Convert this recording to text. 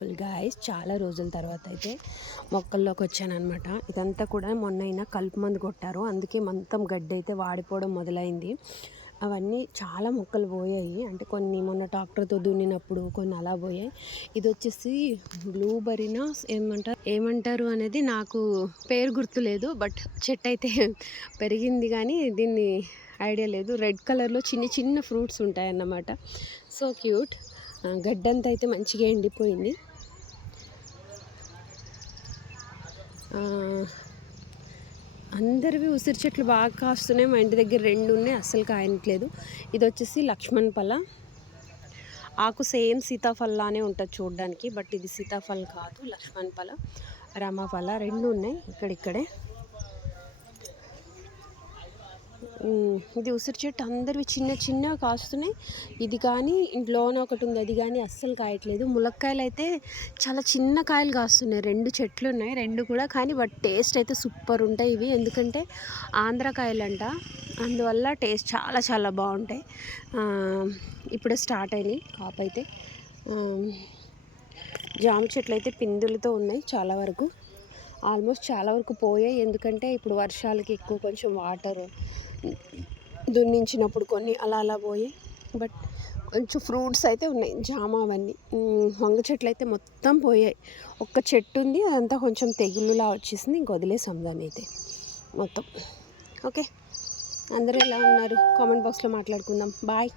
Guys చాలా రోజుల తర్వాత అయితే మొక్కల్లోకి వచ్చానమాట ఇదంతా కూడా మొన్నైనా కలుపు మందు కొట్టారు. అందుకే మొత్తం గడ్డి అయితే వాడిపోవడం మొదలైంది. అవన్నీ చాలా మొక్కలు పోయాయి. అంటే కొన్ని మొన్న ట్రాక్టర్తో దున్నినప్పుడు కొన్ని అలా పోయాయి. ఇది వచ్చేసి బ్లూబెర్రీనా ఏమంటారు? ఏమంటారు అనేది నాకు పేరు గుర్తులేదు. బట్ చెట్టు అయితే పెరిగింది కానీ దీన్ని ఐడియా లేదు. రెడ్ కలర్లో చిన్న చిన్న ఫ్రూట్స్ ఉంటాయన్నమాట. So cute. గడ్డంతా అయితే మంచిగా ఎండిపోయింది. అందరివి ఉసిరి చెట్లు బాగా కాస్తున్నాయి. మా ఇంటి దగ్గర రెండు ఉన్నాయి అస్సలు కాయట్లేదు ఇది వచ్చేసి లక్ష్మణ్ పల ఆకు సేమ్ సీతాఫలానే ఉంటుంది చూడడానికి బట్ ఇది సీతాఫల్ కాదు లక్ష్మణ్ పల రామఫల రెండు ఉన్నాయి ఇక్కడిక్కడే. ఇది ఉసిరి చెట్టు అందరివి చిన్న చిన్నగా కాస్తున్నాయి. ఇది కానీ ఇంట్లోనే ఒకటి ఉంది అది కానీ అస్సలు కాయట్లేదు. ములక్కాయలు అయితే చాలా చిన్న కాయలు కాస్తున్నాయి రెండు చెట్లు ఉన్నాయి రెండు కూడా కానీ బట్ టేస్ట్ అయితే సూపర్ ఉంటాయి ఇవి. ఎందుకంటే ఆంధ్రకాయలు అంట అందువల్ల టేస్ట్ చాలా చాలా బాగుంటాయి. ఇప్పుడే స్టార్ట్ అయినాయి కాపు అయితే. జామ చెట్లు అయితే పిందులతో ఉన్నాయి చాలా వరకు. ఆల్మోస్ట్ చాలా వరకు పోయాయి ఎందుకంటే ఇప్పుడు వర్షాలకి ఎక్కువ కొంచెం వాటర్ దున్నించినప్పుడు కొన్ని అలా అలా పోయాయి బట్ కొంచెం ఫ్రూట్స్ అయితే ఉన్నాయి జామ అవన్నీ. వంగ చెట్లు అయితే మొత్తం పోయాయి. ఒక్క చెట్టు ఉంది అదంతా కొంచెం తెగులులా వచ్చేసింది ఇంక వదిలేసాం దాన్ని అయితే మొత్తం. ఓకే? అందరూ ఎలా ఉన్నారు? కామెంట్ బాక్స్లో మాట్లాడుకుందాం. బాయ్.